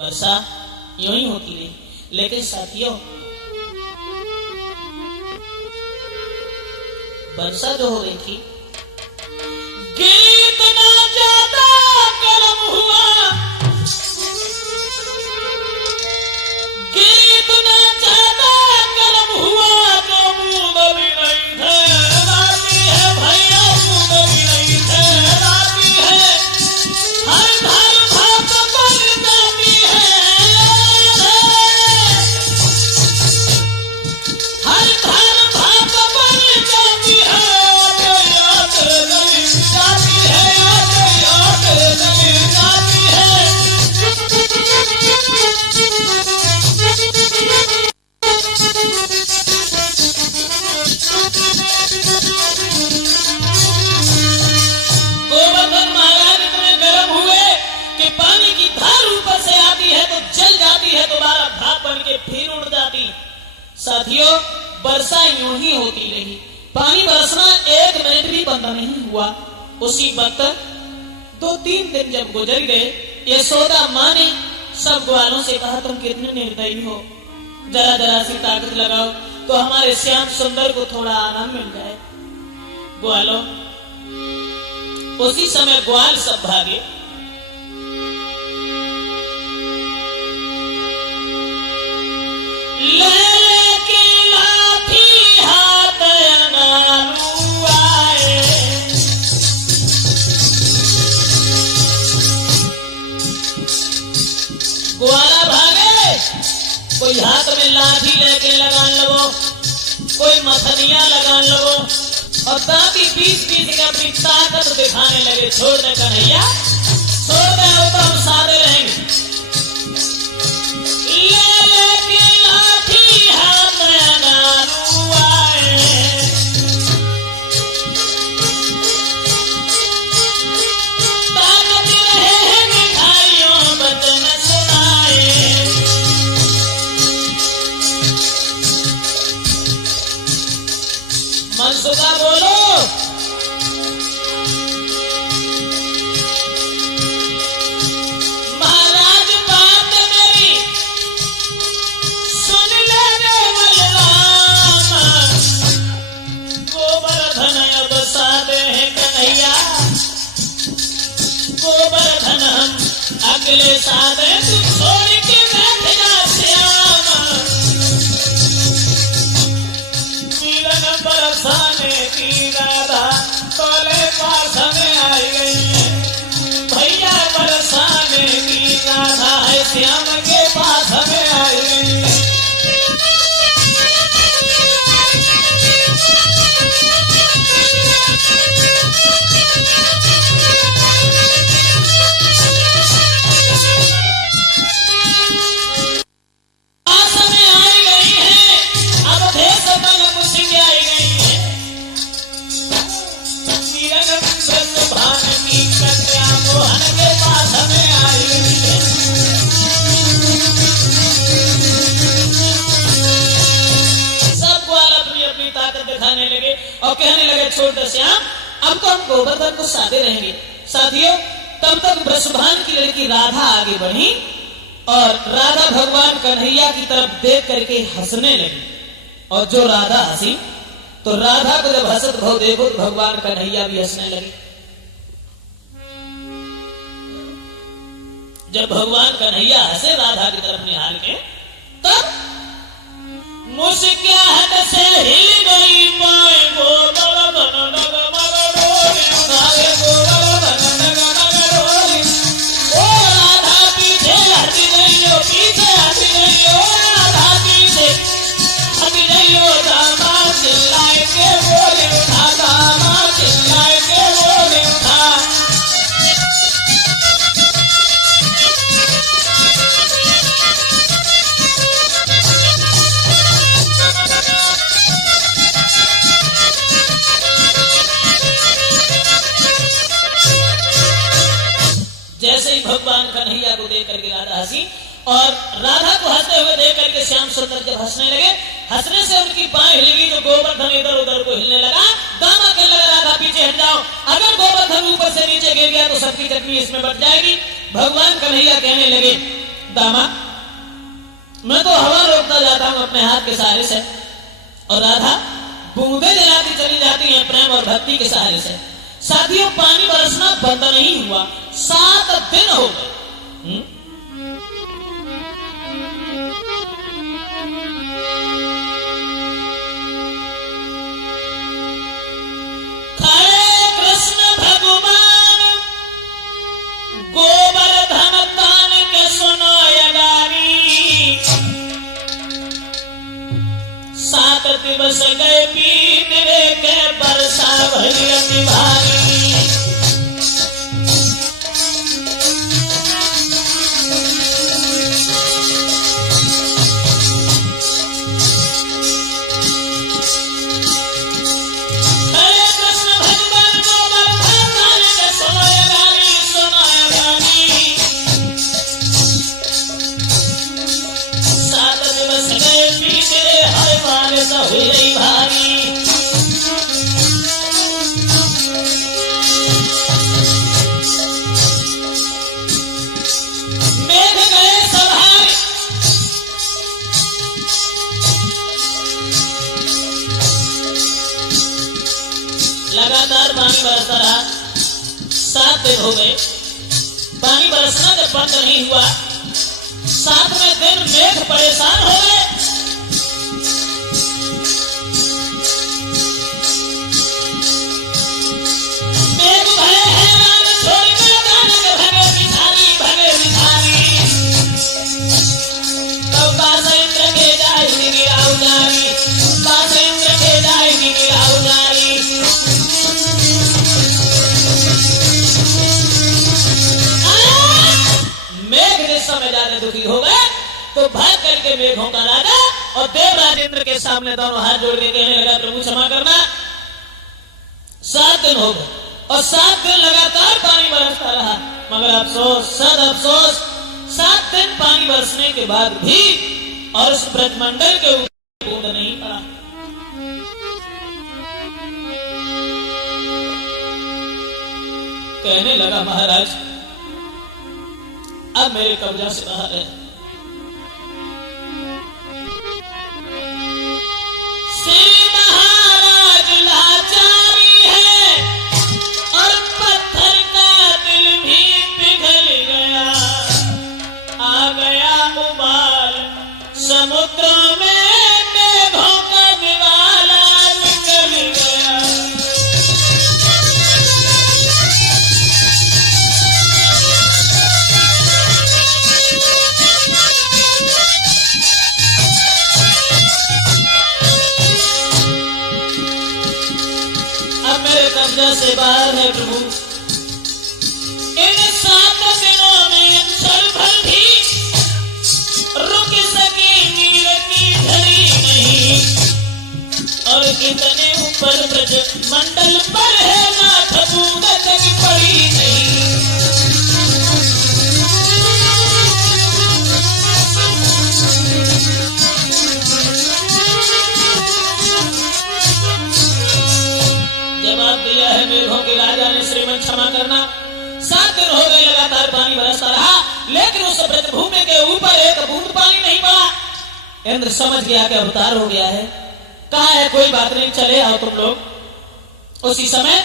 वर्षा यूं ही होती रही। लेकिन साथियों, वर्षा जो हो रही थी, गीत ना ज्यादा कलम हुआ, गीत ना ज्यादा कलम हुआ, जो बूंद भी नहीं ठहराती है भैया, बूंद भी नहीं ठहराती है, हर धार भाप बन जाती है, हर धार भाप बन जाती है, याद नहीं जाती है, याद नहीं जाती है। गोवर्धन महाराज इतने गर्म हुए कि पानी की धार ऊपर से आती है तो जल जाती है, दोबारा भाप बन के फिर उड़ जाती। साथियों, वर्षा यूं ही होती रही। पानी बरसना 1 मिनट भी बंद नहीं हुआ। उसी वक्त 2-3 दिन जब गुजर गए, यशोदा माँ ने सब ग्वालों से कहा, तुम कितने निर्दयी हो, जरा जरा सी ताकत लगाओ तो हमारे श्याम सुंदर को थोड़ा आराम मिल जाए। ग्वालों, उसी समय ग्वाल सब भागे। लेके लाठी हाथ अनारू आए, ग्वाला भागे। कोई हाथ में लाठी लेके लगान लगो, कोई मथनिया लगान लगो, और ताकि बीच के अपनी ताकत दिखाने लगे। छोड़ दे कन्हैया, छोड़ दे, वो तो हम सारे रहेंगे। लेके लाठी हाथ अनारू आए, ताकत रहे मिठाइयों बचन सुनाए। मनसुखा बोलो, महाराज बात मेरी सुन ले रे बलराम, गोवर्धन अब सादे हैं कन्हैया, गोवर्धन हम अगले सादे, तू छोड़ के बैठ जा श्याम, मिलन बरसाने की राधा तोले पास में आई गई है, भैया बरसाने की राधा है श्याम के पास में आई गई है। पास में आई गई है, अब देश बन मुझे आई गई है, मिलन भान की कन्या मोहन के पास में आई गई है। सब ग्वाल अपनी अपनी ताकत दिखाने लगे और कहने लगे, छोड़ दे श्याम, अब तो हम गोवर्धन को साधे रहेंगे। साथियों, तब तक वृषभान की लड़की राधा आगे बढ़ी और राधा भगवान कन्हैया की तरफ देख करके हंसने लगी। और जो राधा हंसी, तो राधा को जब हंसत भाव देखो तो भगवान कन्हैया भी हंसने लगे। जब भगवान कन्हैया हंसे राधा की तरफ निहार के, तब मुस्कुराहट से हिल गई पाए गोवर्धन डगमगडोली, उठाए गोवर्धन डगमगडोली। ओ राधा पीछे हटी गई हो, पीछे हटी गई हो, राधा पीछे हटी गई हो, दामा चिल्लाए के बोले उठा, दामा चिल्लाए के बोले उठा। जैसे ही भगवान कन्हैया को देख करके राधा हंसी, और राधा को हंसते हुए देख करके श्याम सुंदर जब हंसने लगे, हंसने से उनकी बाएं हिलेगी तो गोवर्धन इधर उधर को हिलने लगा। दामा कहने लगा, राधा पीछे हट जाओ, अगर गोवर्धन ऊपर से नीचे गिर गया तो सबकी चटनी इसमें बच जाएगी। भगवान कन्हैया कहने लगे, दामा, मैं तो हवा रोकता जाता हूं अपने हाथ के सहारे से, और राधा बूंदे जलाती चली जाती हैं प्रेम और भक्ति के सहारे से। साथियों, पानी बरसना बंद नहीं हुआ, 7 दिन हो गए। खड़े कृष्ण भगवान गोवर्धन तान के सुनो यगारी, 7 दिवस गए बीत रे के बरसा भरी अति भारी। हुई रही भारी, मेघ गए सवारी, लगातार पानी बरसता रहा। 7 दिन हो गए, पानी बरसना जब बंद नहीं हुआ, 7वें दिन मेघ परेशान हो गए। दुखी हो गए तो भाग करके मेघों का राजा और देवराज इंद्र के सामने दोनों हाथ जोड़ के कहने लगा, प्रभु क्षमा करना। 7 दिन हो गए और 7 दिन लगातार पानी बरसता रहा, मगर अफसोस, सद अफसोस, 7 दिन पानी बरसने के बाद भी और उस ब्रजमंडल के ऊपर बूंद नहीं पड़ा। कहने लगा, महाराज अब मेरे कब्जा से बाहर है। श्री महाराज लाचारी है और पत्थर का दिल भी पिघल गया, आ गया उबाल समुद्रों में, मेघों का निवाला निकल गया। से बाहर है प्रभु, इन 7 दिनों में क्षण भर भी रुक सकी नीर की झड़ी नहीं, और कितने ऊपर ब्रज मंडल पर है नाथ बूंद तक पड़ी नहीं। जवाब दिया है मेघों के राजा ने, श्रीमन क्षमा करना। 7 दिन हो गए लगातार पानी बरसता रहा, लेकिन उस ब्रजभूमि के ऊपर एक बूंद पानी नहीं पड़ा। इंद्र समझ गया कि अवतार हो गया है, कहा है कोई बात नहीं, चले आओ तुम लोग। उसी समय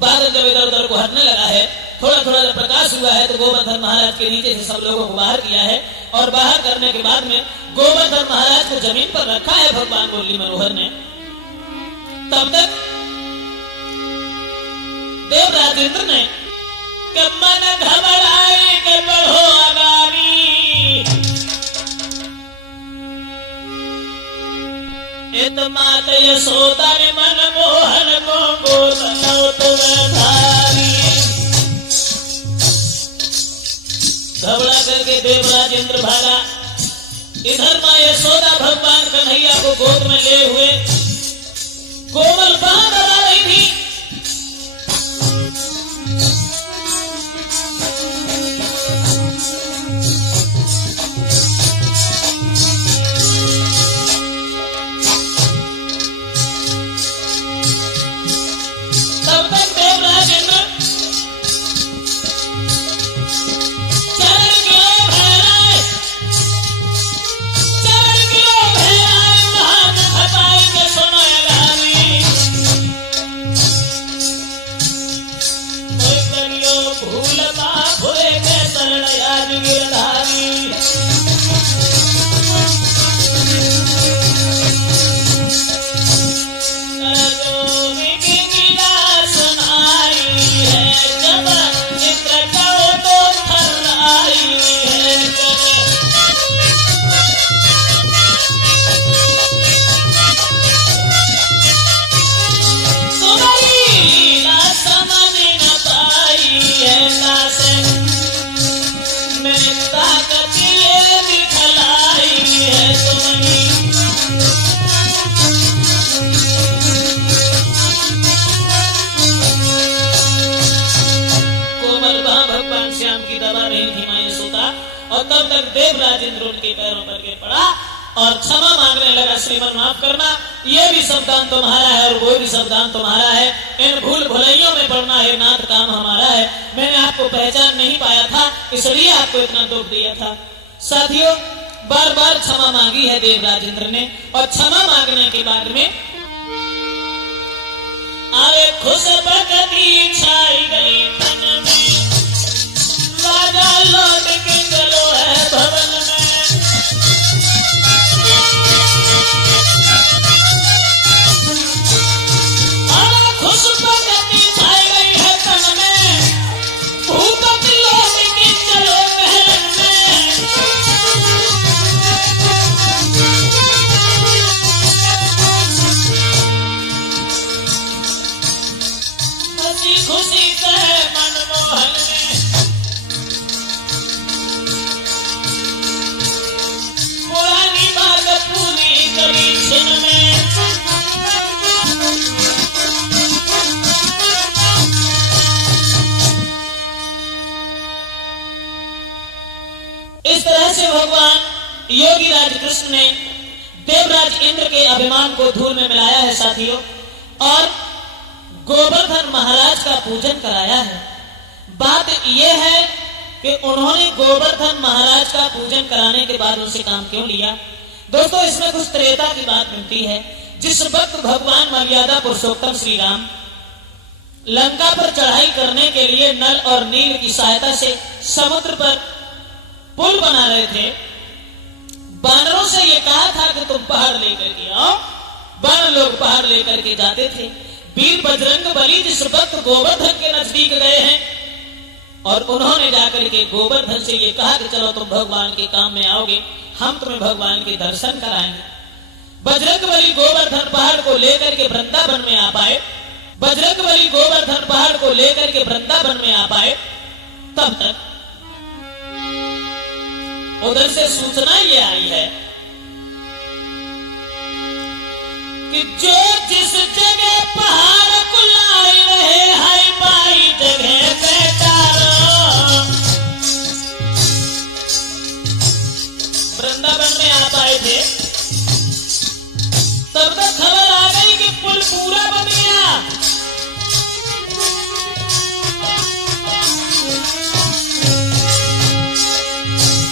बादल जब इधर उधर को हटने लगा है, थोड़ा थोड़ा जब प्रकाश हुआ है तो गोवर्धन महाराज के नीचे से सब लोगों को बाहर किया है, और बाहर करने के बाद में गोवर्धन महाराज को जमीन पर रखा है भगवान मुरली मनोहर ने। तब तक देवराज इंद्र ने कि मन घबराए के बढ़ो अगारी, इत मात यशोदा ने मन मोहन को गोद तुम्हें धारी। घबरा करके देवराज इंद्र भागा, इधर मां यशोदा भगवान कन्हैया को गोद में ले हुए कोमल बांध आ रही थी। चल गया भैरा और तब तक देवराज इंद्र उनके पैरों पर गिर पड़ा और क्षमा मांगने लगा, श्रीमान माफ करना, ये भी शब्दान तुम्हारा है और वो भी शब्दान तुम्हारा है, इन भूल भुलैयों में पड़ना है नाथ काम हमारा है, मैंने आपको पहचान नहीं पाया था इसलिए आपको इतना दुख दिया था। साथियों, बार बार क्षमा मांगी है देवराज इंद्र ने और क्षमा मांगने के बाद में आवे खुश भगती छाई गई मन में, राजा लौट के चलो है भवन में, और खुश भगती छाई गई है तन में, भूपति लौट के चलो महल में, हंसी खुशी से मनमोहन में, पुरानी बात पूरी करी क्षण में, इस तरह से भगवान योगी राज कृष्ण ने देवराज इंद्र के अभिमान को धूल में मिलाया है साथियों, और गोवर्धन महाराज का पूजन कराया है। बात यह है कि उन्होंने गोवर्धन महाराज का पूजन कराने के बाद उनसे काम क्यों लिया। दोस्तों, इसमें कुछ त्रेता की बात मिलती है। जिस वक्त भगवान मर्यादा पुरुषोत्तम श्री राम लंका पर चढ़ाई करने के लिए नल और नील की सहायता से समुद्र पर पुल बना रहे थे, बानरों से ये कहा था कि तुम पहाड़ लेकर के आओ। बानर लोग पहाड़ लेकर के जाते थे। वीर बजरंग बली जिस वक्त गोवर्धन के नजदीक गए हैं और उन्होंने जाकर के गोवर्धन से ये कहा कि चलो तुम भगवान के काम में आओगे, हम तुम्हें भगवान के दर्शन कराएंगे। बजरंग बली गोवर्धन पहाड़ को लेकर के वृंदावन में आ पाए। बजरंग बली गोवर्धन पहाड़ को लेकर के वृंदावन में आ पाए, तब तक उधर से सूचना ये आई है कि जो जिस जगह पहाड़ को लाई रहे हाई पाई जगह बेचारो, वृंदावन में आ पाए थे तब तक खबर आ गई कि पुल पूरा बन गया।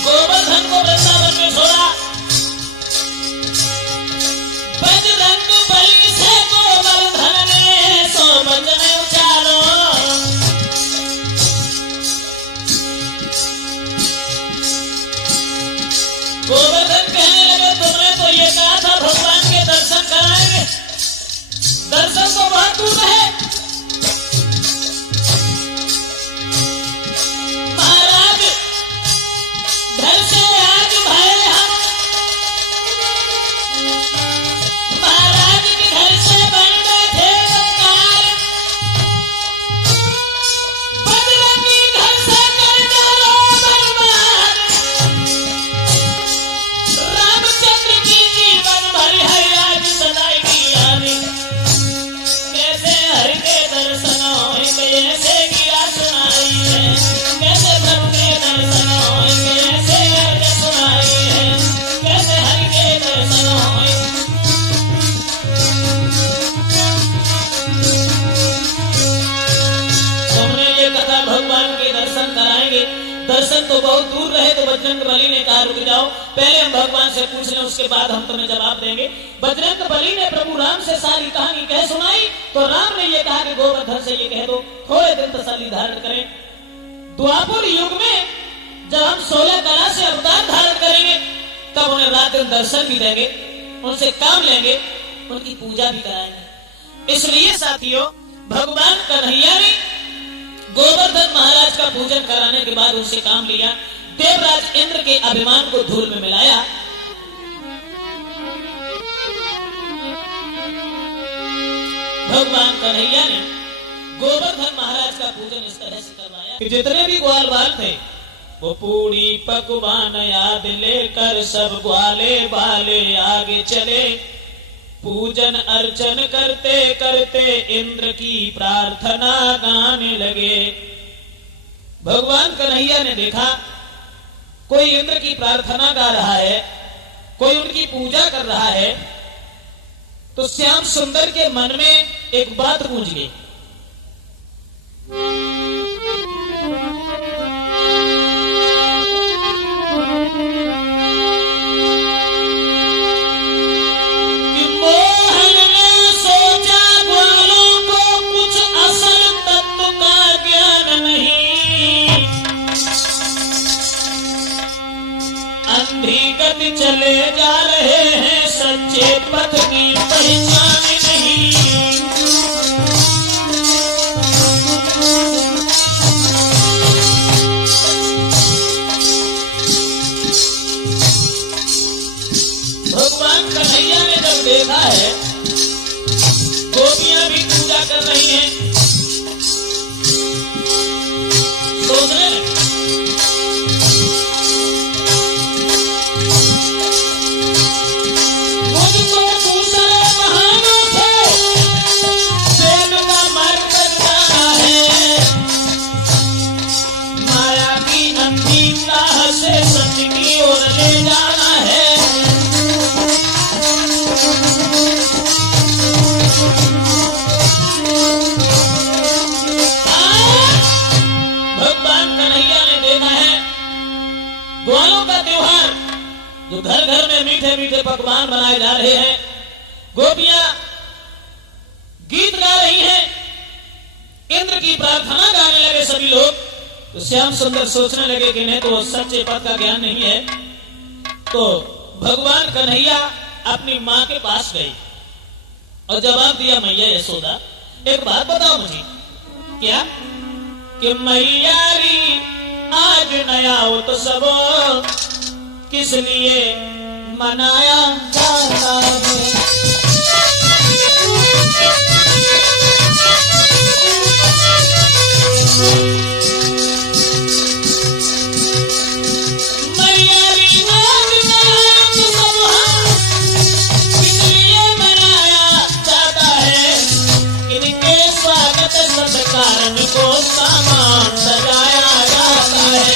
गोवर्धन को वृंदावन में छोड़ा, बजरंग बली से गोवर्धन ने सो बचने उचारो। गोवर्धन कहने लगे तुमने तो ये कहा था भगवान के दर्शन कराएंगे, दर्शन तो बहुत दूर है। महाराज घर से आज भय हम, महाराज के घर से बन बैठे बदकार, बजरंगी घर से कर डालो बर्बाद, रामचंद्र की जीवन भर हरियाज सदाई की याद, कैसे हरि के दर्शन होंगे ऐसे गिरा सुनाई है, कैसे प्रभु के दर्शन होंगे ऐसे अर्ज सुनाई है, कैसे हरि के दर्शन होंगे। तुमने ये कहा भगवान के दर्शन कराएंगे, दर्शन तो बहुत दूर रहे, तो बजरंग बली ने कहा रुक जाओ, पहले हम भगवान से पूछ लें उसके बाद हम तुम्हें जवाब देंगे। बजरंग बली ने प्रभु राम से सारी कहानी कह सुनाई तो राम ने यह कहा कि गोवर्धन से ये कह दो थोड़े दिन तसल्ली धारण करें। द्वापर युग में जब हम 16 कला से अवतार धारण करेंगे तब उन्हें रात दिन दर्शन भी देंगे, उनसे काम लेंगे, उनकी पूजा भी कराएंगे। इसलिए साथियों, भगवान कन्हैया ने गोवर्धन महाराज का पूजन कराने के बाद उनसे काम लिया, देवराज इंद्र के अभिमान को धूल में मिलाया। भगवान कन्हैया ने गोवर्धन महाराज का पूजन इस तरह से करवाया कि जितने भी ग्वाल बाल थे वो पूरी पकवान याद लेकर सब ग्वाले बाले आगे चले, पूजन अर्चन करते करते इंद्र की प्रार्थना गाने लगे। भगवान कन्हैया ने देखा कोई इंद्र की प्रार्थना गा रहा है, कोई उनकी पूजा कर रहा है, तो श्याम सुंदर के मन में एक बात गूंज गई। चले जा रहे हैं, सच्चे पथ की पहचान नहीं। भगवान कन्हैया ने जब देखा है गोपियां भी पूजा कर रही हैं, सोचने लगे सत्य की ओर ले जाना है। भगवान कन्हैया ने देखा है ग्वालों का त्योहार, जो घर घर में मीठे मीठे पकवान बनाए जा रहे हैं, गोपियां गीत गा रही हैं, इंद्र की प्रार्थना गाने लगे सभी लोग। तो श्याम सुंदर सोचने लगे कि नहीं तो सच्चे पद का ज्ञान नहीं है। तो भगवान कन्हैया अपनी मां के पास गई और जवाब दिया, मैया यशोदा एक बात बताओ मुझे, क्या कि मैयारी आज नया उत्सव किस लिए मनाया जाता है? कारण को सामान सजाया जाता है।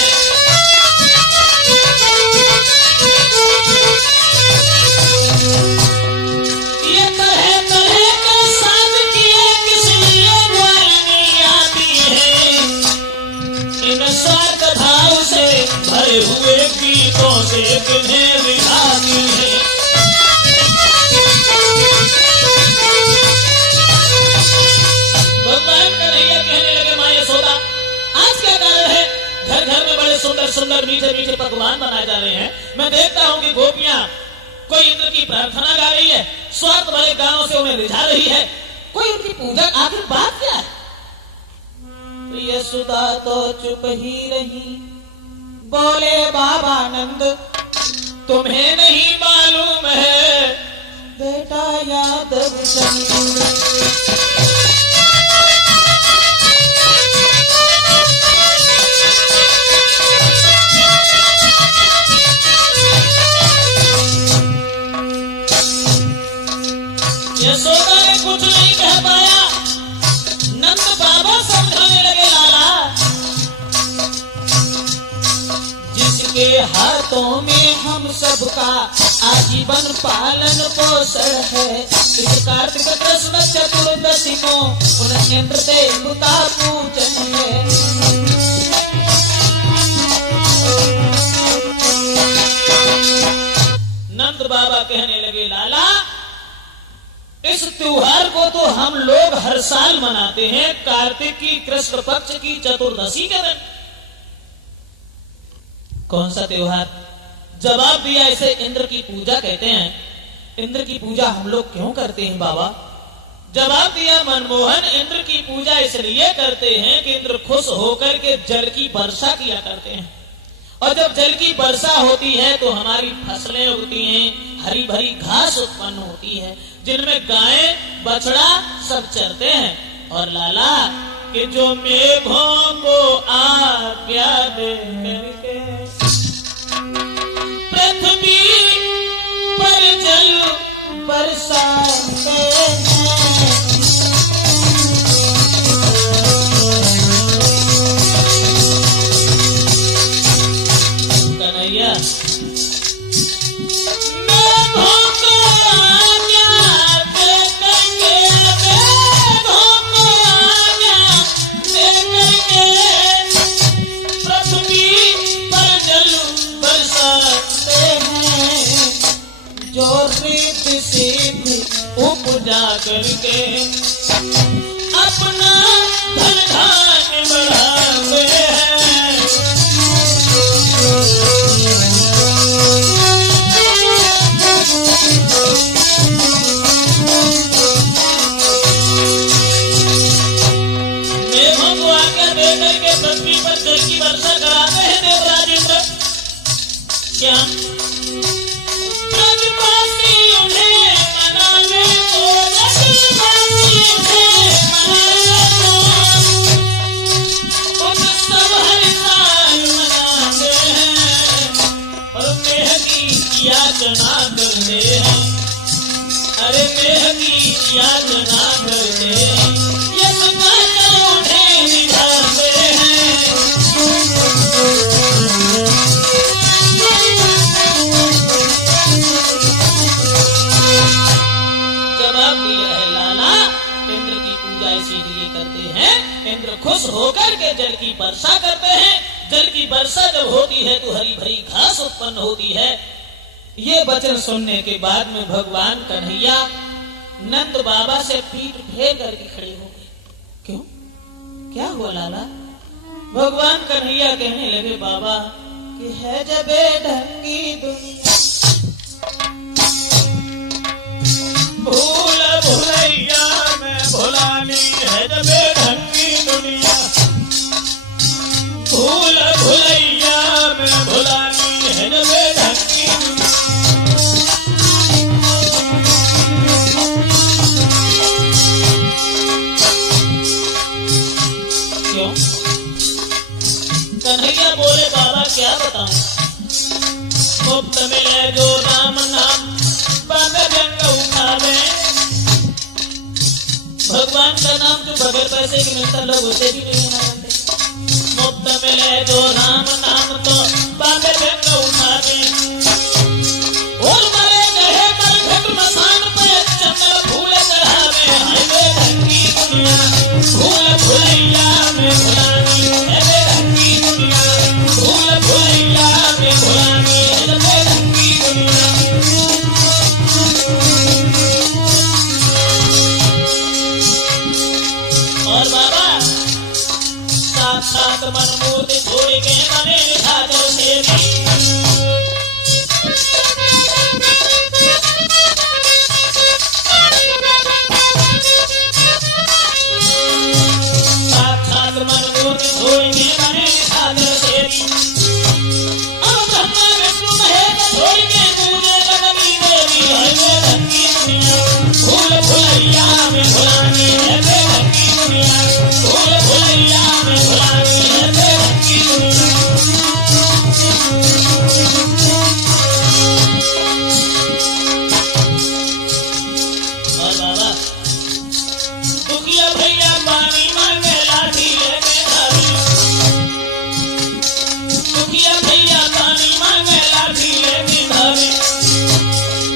ये तरह तरह के साथ किए किस लिए वाली आती है, इन स्वार्थ भाव से भरे हुए गीतों से किन्हें रिझाती है। घर घर में बड़े सुंदर सुंदर मीठे मीठे पकवान बनाए जा रहे हैं, मैं देखता हूं कि गोपियां कोई इंद्र की प्रार्थना गा रही है, स्वार्थ वाले गानों से उन्हें रिझा रही है, कोई उनकी पूजा, आखिर बात क्या है? तो यशोदा तो चुप ही रही, बोले बाबा नंद तुम्हें नहीं मालूम है बेटा यादव चंद। यशोदा ने कुछ नहीं कह पाया, नंद बाबा समझाने लगे, लाला जिसके हाथों में हम सबका आजीवन पालन पोषण है, इस कार्तिक कृष्ण चतुर्दशी को उन इंद्र देवता पूजन है। नंद बाबा कहने लगे, लाला इस त्योहार को तो हम लोग हर साल मनाते हैं, कार्तिक की कृष्ण पक्ष की चतुर्दशी के दिन। कौन सा त्योहार? जवाब दिया, इसे इंद्र की पूजा कहते हैं। इंद्र की पूजा हम लोग क्यों करते हैं बाबा? जवाब दिया मनमोहन, इंद्र की पूजा इसलिए करते हैं कि इंद्र खुश होकर के जल की वर्षा किया करते हैं, और जब जल की वर्षा होती है तो हमारी फसलें उगती हैं, हरी भरी घास उत्पन्न होती है, जिनमें गाय बछड़ा सब चरते हैं। और लाला कि जो मेघों को आज्ञा दे करके पृथ्वी पर जल बरसाते हैं, करवाते हैं, जो रिद्ध सिद्ध उपजा करके अपना धन धान्य बढ़ाते हैं। मेघों को आज्ञा देकर के पृथ्वी पर जल की वर्षा कराते हैं देवराज इंद्र। क्या ब्रजवासी उन्हें मनावे तो, ब्रजवासी उन्हें मनावे तो उत्सव हर साल मनाते हैं और मेघ की याचना करते हैं। अरे मेघ की याचना करते हैं, यश गाथा उन्हें निभाते हैं। जवाब दिया है लाला, इंद्र की पूजा इसीलिए करते हैं, इंद्र खुश होकर के जल की वर्षा करते हैं। जल की वर्षा जब होती है तो हरी भरी घास उत्पन्न होती है। ये वचन सुनने के बाद में भगवान कन्हैया नंद बाबा से पीठ फेर करके खड़े हो गए। क्यों, क्या हुआ लाला? भगवान कन्हैया कहने लगे बाबा कि है जब ढंगी दुनिया, भूल भुलैया में भुलानी है जब ढंगी दुनिया, भूल भुलैया में भुलानी है जब ढंगी दुनिया। क्यों? कन्हैया बोले बाबा क्या बताऊं, मुफ्त मिले जो राम नाम बाबा जंग उठावे। भगवान का नाम जो बगैर पैसे के मिलता लोग उसे भी नहीं मानते। मुफ्त मिले जो राम नाम तो बाबा जंग उठावे और मरे गए पर घट मसान पे चंदन फूल चढ़ावे। हाय वे ढंगी दुनिया, भूल भुलैया में भुलानी है वे ढंगी दुनिया, भूल भुलैया में भुलानी है वे ढंगी दुनिया। और बाबा साक्षात मन मूर्ति छोड़ के बने निशाचर सेवी, साक्षात मन मूर्ति छोड़ के बने निशाचर सेवी। अब ब्रह्मा विष्णु महेश छोड़ के पूजे जगनी देवी। है वे ढंगी दुनिया, भूल भुलैया में भुलानी है वे ढंगी दुनिया, भूल भुलैया में भुलानी है वे ढंगी दुनिया। और बाबा दुखिया भैया पानी मांगे लाठी लेके धारी, दुखिया भैया पानी मांगे लाठी लेके धारी।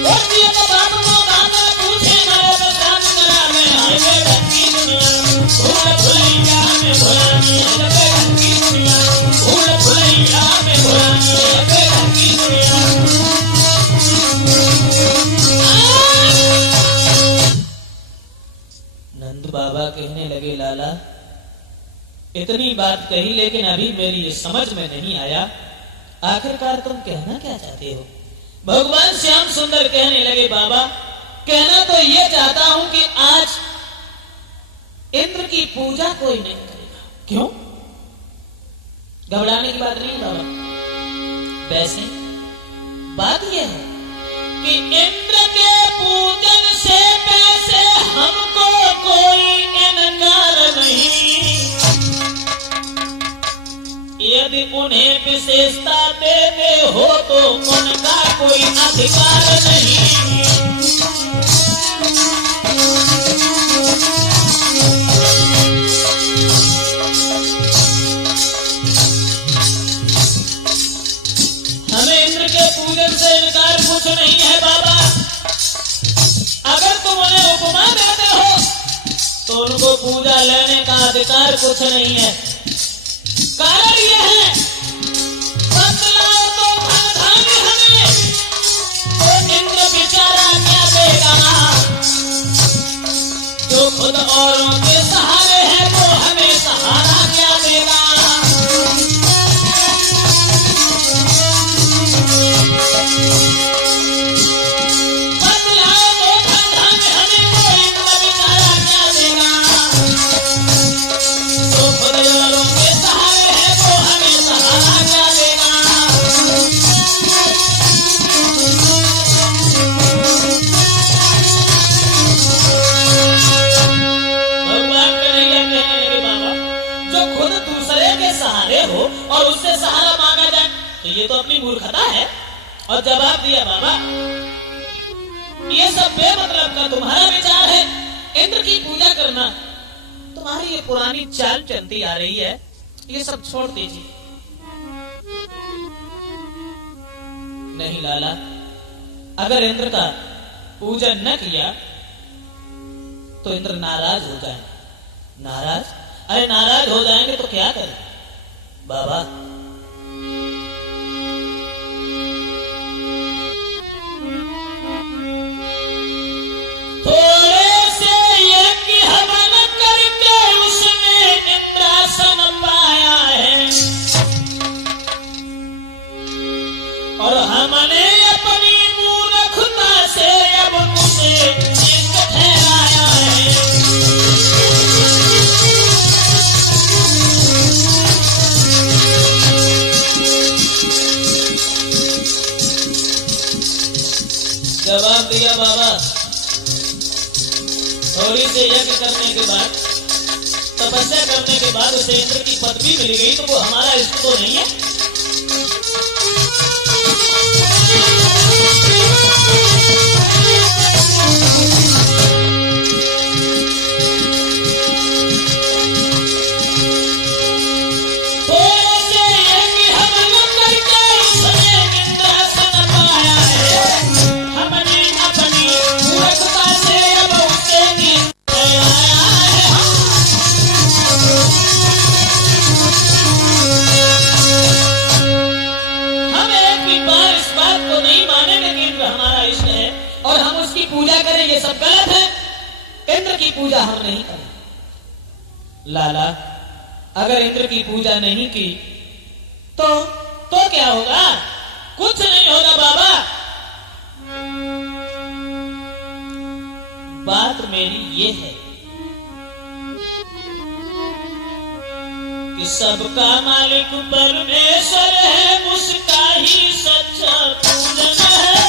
और दिया तो बाप को दादा पूछे मरे तो साथ करावे। हाय वे ढंगी दुनिया, भूल भुलैया में भुलानी है वे ढंगी दुनिया, भूल भुलैया में भुलानी है वे ढंगी दुनिया। नंद बाबा कहने लगे लाला इतनी बात कही लेकिन अभी मेरी ये समझ में नहीं आया, आखिरकार तुम कहना क्या चाहते हो? भगवान श्याम सुंदर कहने लगे बाबा कहना तो ये चाहता हूं कि आज इंद्र की पूजा कोई नहीं करेगा। क्यों? घबराने की बात नहीं बाबा, वैसे बात यह है कि इंद्र के पूजन से पैसे हमको कोई इनकार नहीं, यदि उन्हें विशेषता देते हो तो उनका कोई अधिकार नहीं। हमें इंद्र के पूजन से इनकार कुछ नहीं है बाबा। अगर तुम उन्हें उपमा देते हो तो उनको पूजा लेने का अधिकार कुछ नहीं है। कारण यह है बदलाव तो धन औरों के सहारे है वो हमें सहारा क्या देगा। बदलाव दो धंधा में हमें कोई बेचारा क्या देगा। तो खुद औरों के सहारे है वो हमें सहारा क्या देगा। सहारे हो और उससे सहारा मांगा जाए तो ये तो अपनी मूर्खता है। और जवाब दिया बाबा ये सब बेमतलब का तुम्हारा विचार है। इंद्र की पूजा करना तुम्हारी ये पुरानी चाल चलती आ रही है, ये सब छोड़ दीजिए। नहीं लाला, अगर इंद्र का पूजन न किया तो इंद्र नाराज हो जाए। नाराज? अरे नाराज हो जाएंगे तो क्या करें बाबा। थोड़े से यज्ञ हवन करके उसने इंद्रासन पाया है और हमने अपनी मूर्खता से अब उसे जिंद ठहराया है। जवाब दिया बाबा थोड़ी से यज्ञ करने के बाद, तपस्या करने के बाद उसे इंद्र की पदवी मिल गई तो वो हमारा इष्ट तो नहीं है। और हम उसकी पूजा करें ये सब गलत है। इंद्र की पूजा हम नहीं करें। लाला, अगर इंद्र की पूजा नहीं की तो क्या होगा? कुछ नहीं होगा बाबा। बात मेरी ये है कि सबका मालिक परमेश्वर है, उसका ही सच्चा पूजन है।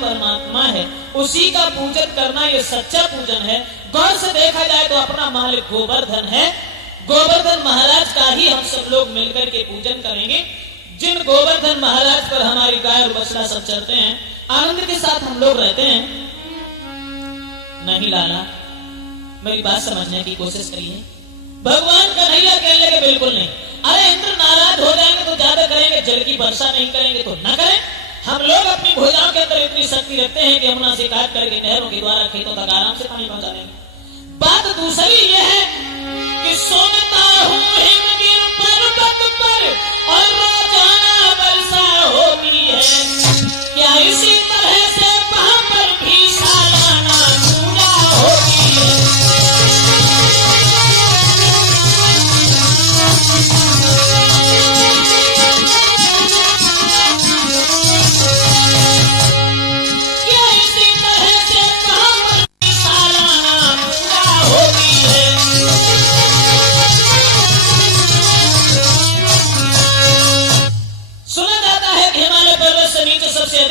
परमात्मा है, उसी का पूजन करना ये सच्चा पूजन है। गौर से देखा जाए तो अपना मालिक गोवर्धन है। गोवर्धन महाराज का ही हम सब लोग मिलकर के पूजन करेंगे। जिन गोवर्धन महाराज पर हमारी गाय और बछड़ा सब चलते हैं, आनंद के साथ हम लोग रहते हैं। नहीं लाला, मेरी बात समझने की कोशिश करिए। भगवान कन्हैया कहने लगे बिल्कुल नहीं। अरे इंद्र नाराज हो जाएंगे तो ज्यादा करेंगे, जल की वर्षा नहीं करेंगे तो न करें। हम लोग अपनी भुजाओं के अंदर इतनी शक्ति रखते हैं कि यमुना से काट करके नहरों के द्वारा खेतों तक आराम से पानी पहुंचा देंगे। बात दूसरी ये है कि सुनता हूँ हिमगिर पर्वत पर और रोजाना वर्षा होती है, क्या इसी तरह से वहां पर भी सालाना पूजा होती है?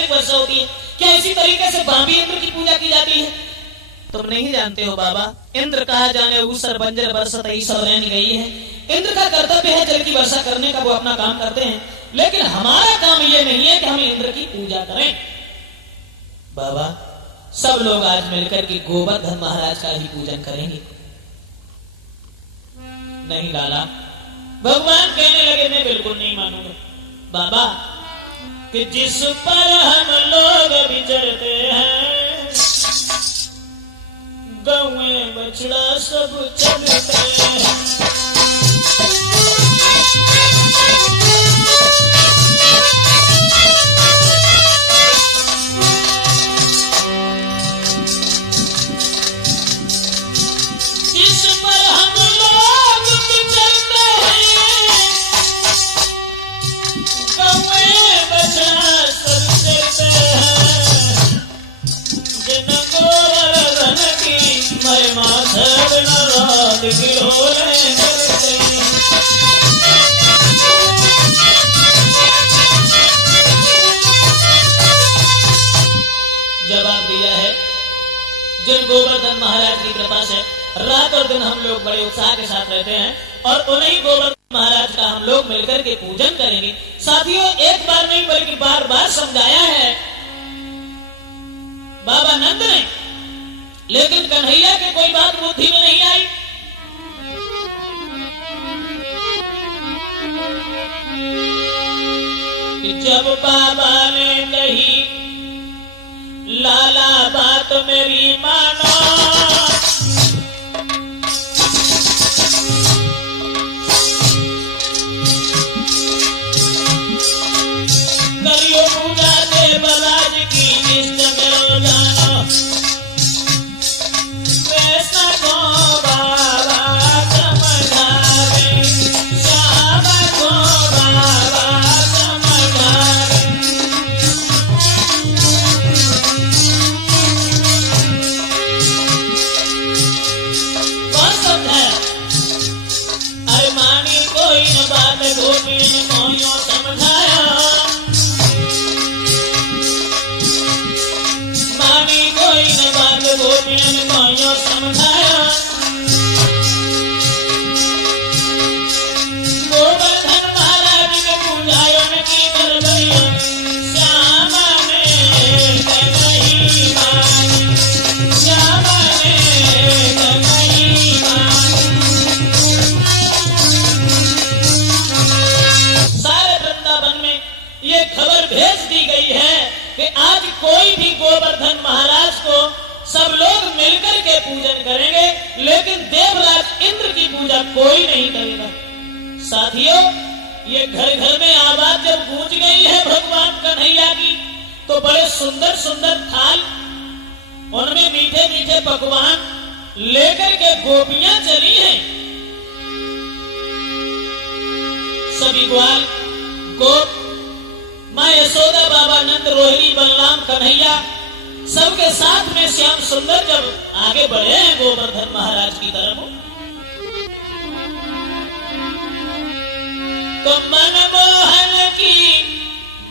वर्षा होती है, क्या इसी तरीके से वहां भी इंद्र की पूजा की जाती है? तुम नहीं जानते हो बाबा, इंद्र कहा जाने ऊसर बंजर बरसतई सब रहने गई है। इंद्र का कर्तव्य है जल की वर्षा करने का, वो अपना काम करते हैं। लेकिन हमारा काम ये नहीं है कि हम इंद्र की पूजा करें। बाबा सब लोग आज मिलकर के गोवर्धन महाराज का ही पूजन करेंगे। नहीं लाला, भगवान कहने लगे मैं बिल्कुल नहीं मानूंगा। बाबा कि जिस पर हम लोग विचरते हैं, गौए बछड़ा सब चलते हैं। जिस पर हम लोग विचरते हैं, गौए बछड़ा सब चलते हैं। जिन गोवर्धन की महिमा सब रात की डोलें करते हैं। जवाब दिया है, जिन गोवर्धन महाराज की कृपा से रात और दिन हम लोग बड़े उत्साह के साथ रहते हैं और उन्हीं गोवर्धन महाराज का हम लोग मिलकर के पूजन करेंगे। साथियों, एक बार नहीं बल्कि बार बार समझाया है बाबा नंद ने, लेकिन कन्हैया के कोई बात बुद्धि में नहीं आई। कि जब बाबा ने कही लाला बात मेरी मानो, करियो पूजा देवराज की इष्ट करो जानो। वैसा को बाबा समझावे, श्याम को बाबा समझावे। कौन समझाया? अरे मानी कोई न बात गोपिन कोइयो समझाया। मानी कोई न बात गोपिन कोइयो समझाया। गोवर्धन महाराज के पूजायन की करवैया, श्याम में नहीं मान, श्याम में नहीं मान। सारे वृंदावन में ये खबर भेज दी गई है कि आज कोई भी गोवर्धन महाराज को सब लोग मिलकर के पूजन करेंगे, लेकिन देवराज इंद्र की पूजा कोई नहीं करेगा। साथियों, ये घर घर में आवाज जब गूंज गई है भगवान कन्हैया की, तो बड़े सुंदर सुंदर थाल, उनमें मीठे मीठे पकवान लेकर के गोपियां चली हैं। सभी ग्वाल गोप, माँ यशोदा, बाबा नंद, रोहिणी, बलराम, कन्हैया सबके साथ में श्याम सुंदर जब आगे बढ़े हैं गोवर्धन महाराज की तरफ, तो मनमोहन की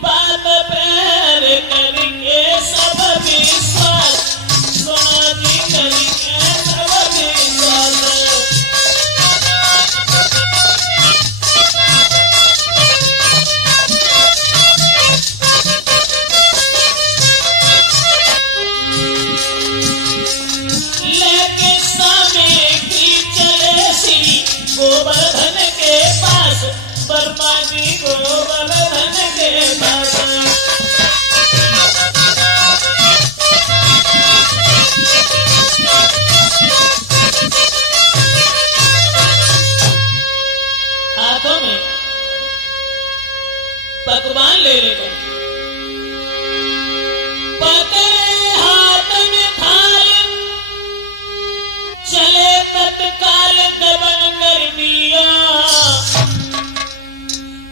बात पैर करके सब विश्वास, सोना जी करके सब विश्वास। लेके सामग्री चले श्री गोवर्धन के पास, वर्मा जी गोवर्धन के पास। हाथों में पकवान ले लेकर, पकड़े हाथ में थाल, चले तत्काल गबन कर दिया।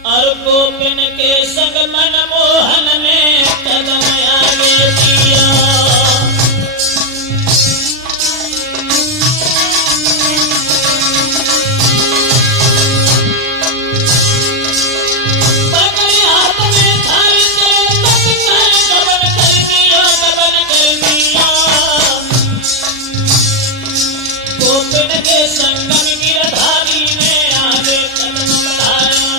और गोपिन के संग मनमोहन ने कदम आगे दिया। पकड़े हाथ में थाल, चले तत्काल गबन कर दिया, गबन कर दिया। गोपिन के संगम गिरधारी ने आगे कदम बढ़ाया।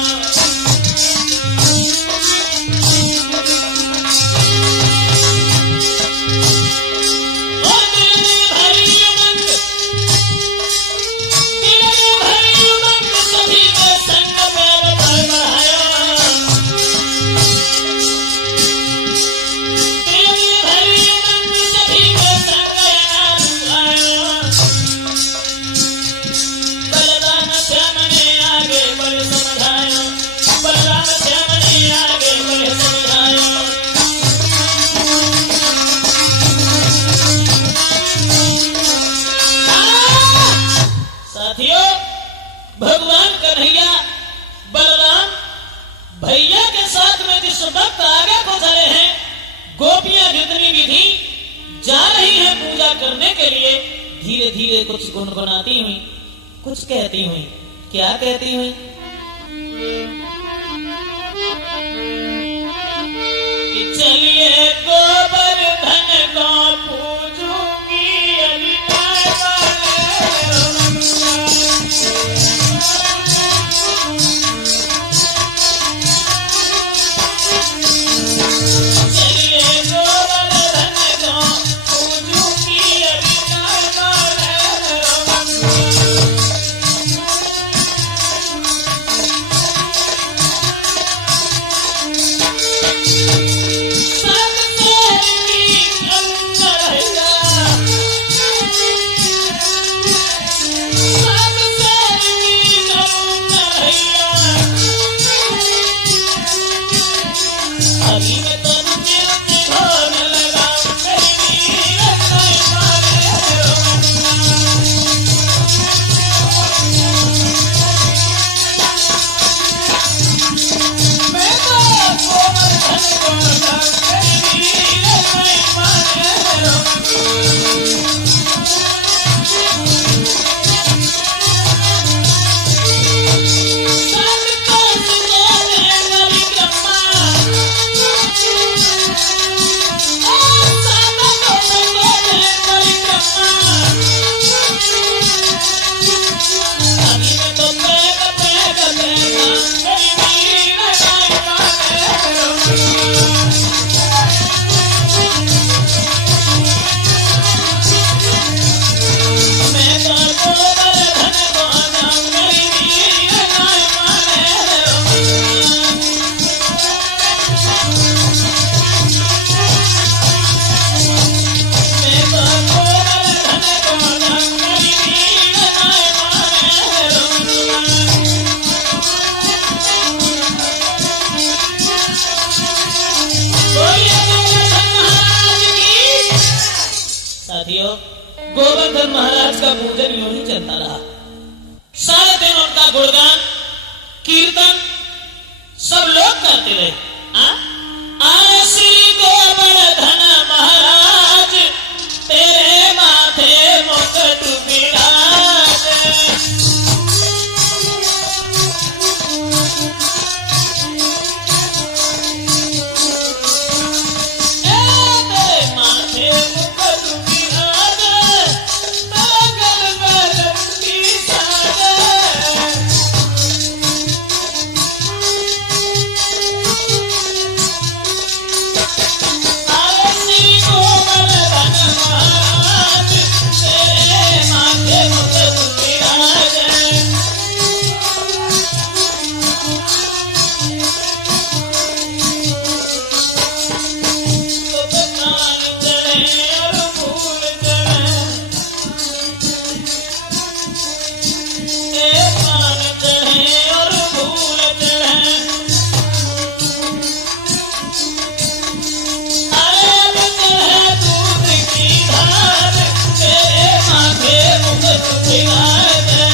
करने के लिए धीरे धीरे कुछ गुनगुनाती हुई, कुछ कहती हुई। क्या कहती हुई? कि चलिए गोवर्धन को पूजूंगी साथियों, गोवर्धन महाराज का पूजन यूं ही चलता रहा। सारे दिन उनका गुणगान कीर्तन सब लोग करते रहे। आए श्री गोवर्धन महाराज, तेरे माथे मुकुट विराजे। तेरे माथे मुकुट विराजे, पागल बलम की साजे। आए श्री गोवर्धन महाराज, तेरे माथे मुकुट विराजे। तो कान चढ़े और फूल चढ़े, कान चढ़े और फूल चढ़े। अरे अब चढ़े दूध की धार, तेरे माथे मुकुट विराजे।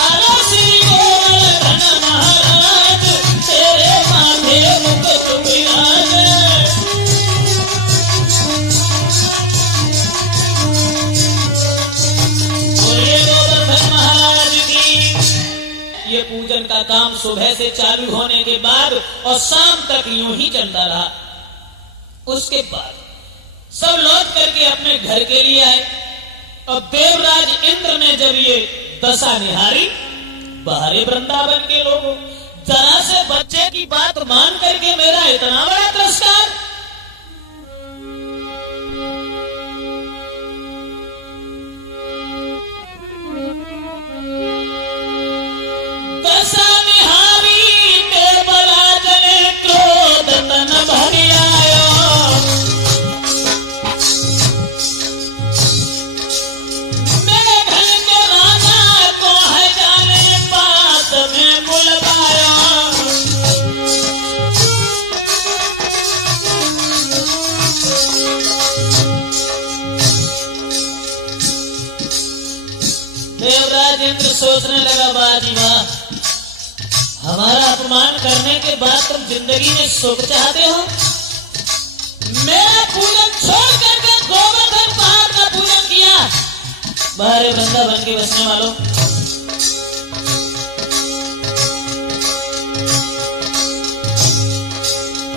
अरे श्री गोवर्धन महाराज, तेरे माथे मुकुट विराजे। बोलिए गोवर्धन महाराज की। ये पूजन का काम सुबह से चालू होने के बाद और शाम तक यूं ही चलता रहा। उसके बाद सब लौट करके अपने घर के लिए आए और देवराज इंद्र ने जब ये दशा निहारी, बाहरे वृंदावन के लोगों, जरा से बच्चे की बात मान करके मेरा इतना बड़ा तिरस्कार। दशा निहारी देवराज ने क्रोध तन भरि आयो। मेरे घर के राजा को है जाने पास में बुलवाया। देवराज इंद्र सोचने लगा, वाह जी वाह, हमारा अपमान करने के बाद तुम जिंदगी में सुख चाहते हो? मेरा पूजन छोड़ करके गोवर्धन पहाड़ का पूजन किया। बाहर वृंदावन के बसने वालों,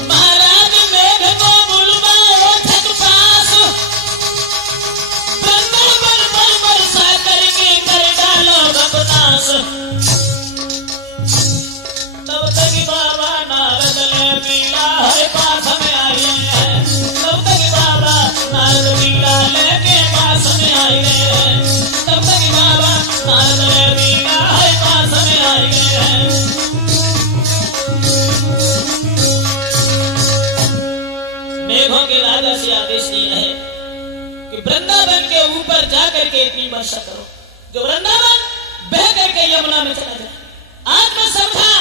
महाराज मेघ को बुलवाओ छठ पास, वृंदावन पर वर्षा करके कर डालो बकवास। तब तक बाबा नारद ने मीरा हरे पास में आई है। तब तक बाबा नारद मीरा लेके पास में आई है। तब तक बाबा नारद ने मीरा हरे पास में आई है। मेघों के राजा से आदेश दिया है कि वृंदावन के ऊपर जाकर के इतनी वर्षा करो जो वृंदावन बह करके यमुना में चला जाए। आज मैं समझा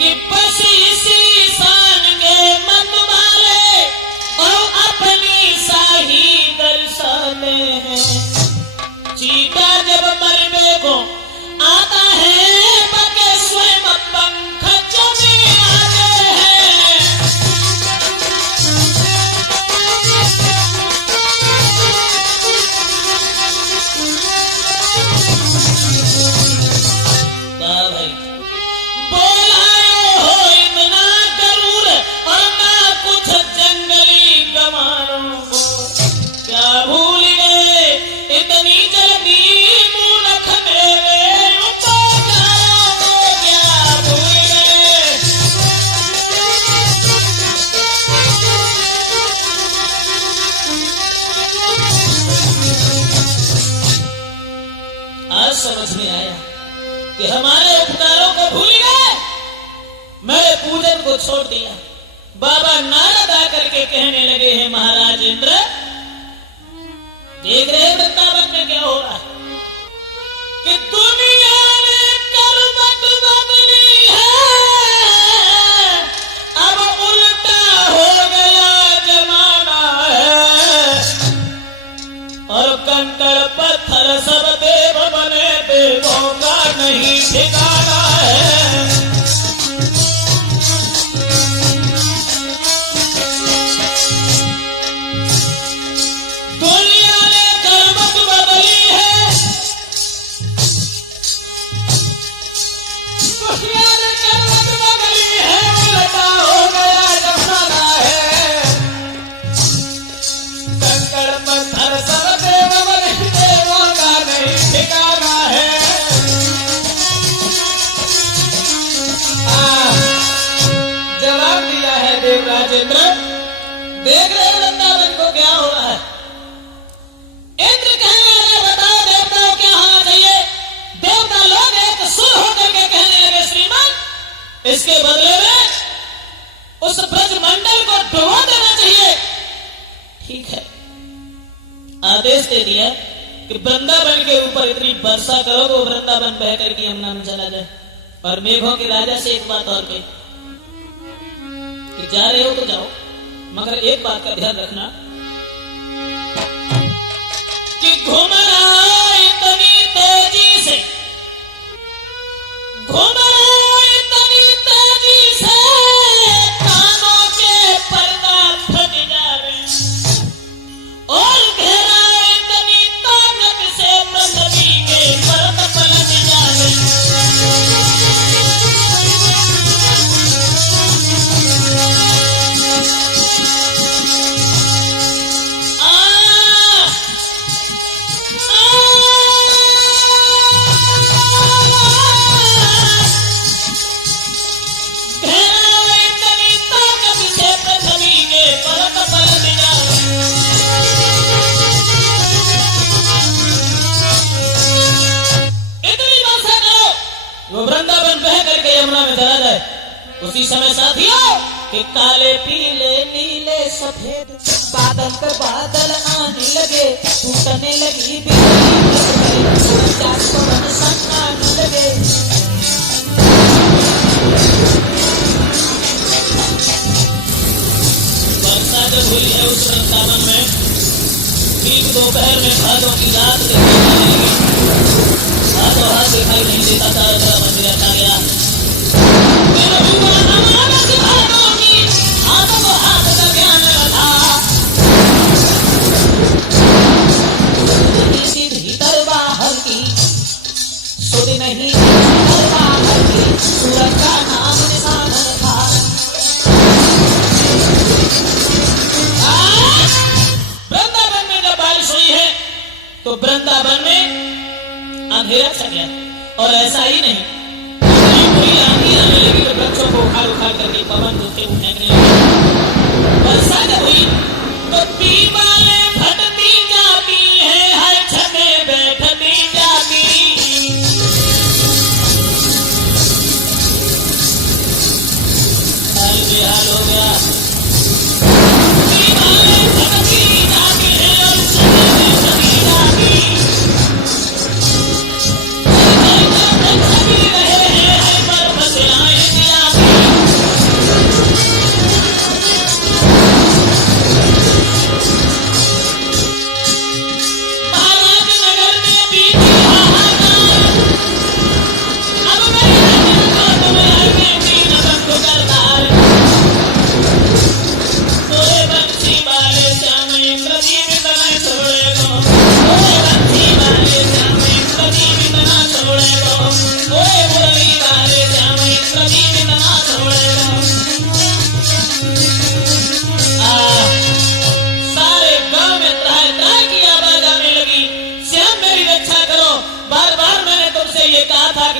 कि पसी सी शान के मत वाले और अपनी शाही दर्शाते हैं। चीता जब मरने को आता है बके स्वयं पंख जमे आते हैं। भाई बोलाए हो इतना गरूर और ना कुछ जंगली गवारों को, क्या भूल गए इतनी जल्दी मूर्ख मेरे उपकारों को, क्या भूल गए। आज समझ में आया कि हमारे उपकारों को भूल गए, मेरे पूजन को छोड़ दिया। बाबा नारद आकर के कहने लगे हैं, महाराज इंद्र देख रहे वृंदावन में क्या हो रहा है कि दुनिया में कर्मत बदली है, अब उल्टा हो गया जमाना है और कंकड़ पत्थर सब देव बने, देवों का नहीं ठिकाना है। दुनिया ने कर्मत बदली है, दुनिया ने कर्मत बदली है, उल्टा हो गया जमाना है। कंकड़ पत्थर सब देव बने, देवों का नहीं ठिकाना है। जवाब दिया है देवराज इंद्र, देख रहे वृंदावन को क्या हो रहा है। इंद्र कहने लगे बताओ देवताओं क्या होना चाहिए। देवता लोग एक सुर होकर के कहने लगे श्रीमान इसके बदले में उस ब्रजमंडल को डुबो देना चाहिए। ठीक है, आदेश दे दिया कि वृंदावन के ऊपर इतनी वर्षा करो तो वृंदावन बह करके यमुना में चला जाए। और मेघों के राजा से एक बात और कही कि जा रहे हो तो जाओ, मगर एक बात का ध्यान रखना कि घूम रहा इतनी तेजी से, घूम रहा इतनी तेजी से, कानों के पर्दा फट जावे और घेरा इतनी ताकत से पृथ्वी के पर्वत पलट जावे। वृंदावन बह करके यमुना में चला जाए। उसी समय साथियों कि काले पीले नीले सफेद बादल पे बादल आने लगे, टूटने लगी बिजली, चार पवन सन्नाने लगे। वर्षा जब हुई है उस वृंदावन में, ठीक दोपहर में भादों की रात हाथों हाथ दिखाई नहीं देता, चारों तरफ अंधेरा छा गया। हाथों को हाथ का ज्ञान रखा, किसी भीतर बाहर की सुध नहीं, भीतर बाहर की सूरज का नाम निशान था। वृंदावन में जब बारिश हुई है तो वृंदावन में अंधेरा छा गया, और ऐसा ही नहीं, पूरी आंधी आने लगी तो वृक्षों को उखाड़ उखाड़ करके पवन दूसरे को फेंकने लगे। वर्षा जब हुई तो दीवारें फटती जाती है, हर छतें बैठती जाती। हाल बेहाल हो गया, दीवारें फटती जाती है और छतें बैठती जाती।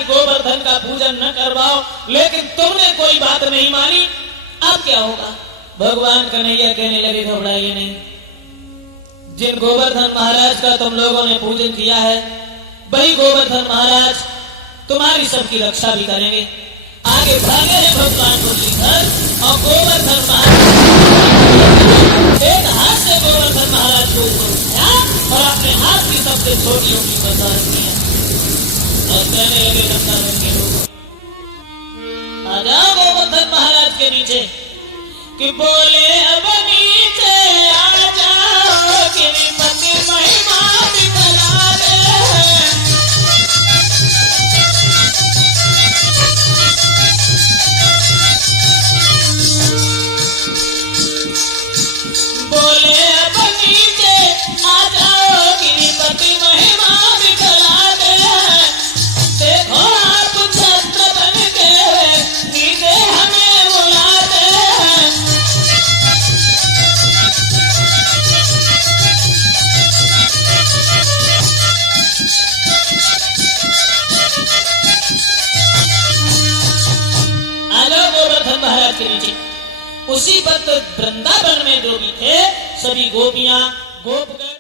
गोवर्धन का पूजन न करवाओ, लेकिन तुमने कोई बात नहीं मानी। अब क्या होगा? भगवान कन्हैया कहने लगे घबराइए नहीं, जिन गोवर्धन महाराज का तुम लोगों ने पूजन किया है वही गोवर्धन महाराज तुम्हारी सबकी रक्षा भी करेंगे। आगे भागे हैं भगवान मुरलीधर और गोवर्धन महाराज एक हाथ से गोवर्धन महाराज को उठाया और अपने हाथ की सबसे छोटी उंगली पर धारण किया और कहने लगे वृंदावन के लोग, आ जाओ गोवर्धन महाराज के नीचे। कि बोले अब नीचे आ जाओ, गिरिपति महिमा दिखला दे। बोले अब नीचे आ जाओ, गिरिपति महिमा दिखला दे। देखो आप छत्र बन के नीचे हमें बुलाते हैं। गोवर्धन महाराज के नीचे उसी वक्त वृंदावन में जो भी थे सभी गोपियां गोपगण